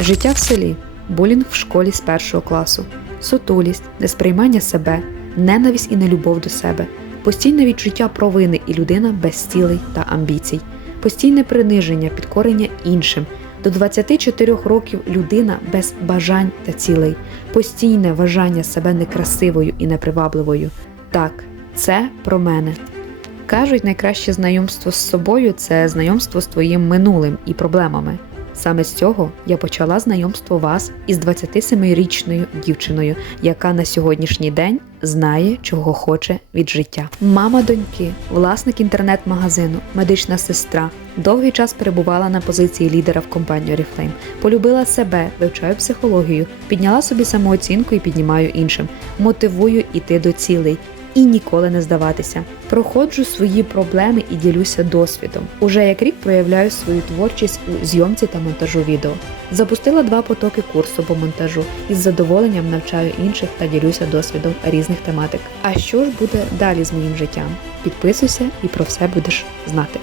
Життя в селі, булінг в школі з першого класу, сутулість, несприймання себе, ненависть і нелюбов до себе, постійне відчуття провини і людина без цілей та амбіцій, постійне приниження, підкорення іншим. До 24 років людина без бажань та цілей, постійне вважання себе некрасивою і непривабливою. Так, це про мене. Кажуть, найкраще знайомство з собою це знайомство з твоїм минулим і проблемами. Саме з цього я почала знайомство вас із 27-річною дівчиною, яка на сьогоднішній день знає, чого хоче від життя. Мама доньки, власник інтернет-магазину, медична сестра. Довгий час перебувала на позиції лідера в компанії Oriflame. Полюбила себе, вивчаю психологію, підняла собі самооцінку і піднімаю іншим. Мотивую іти до цілей і ніколи не здаватися. Проходжу свої проблеми і ділюся досвідом. Уже як рік проявляю свою творчість у зйомці та монтажу відео. Запустила два потоки курсу по монтажу і з задоволенням навчаю інших та ділюся досвідом різних тематик. А що ж буде далі з моїм життям? Підписуйся і про все будеш знати.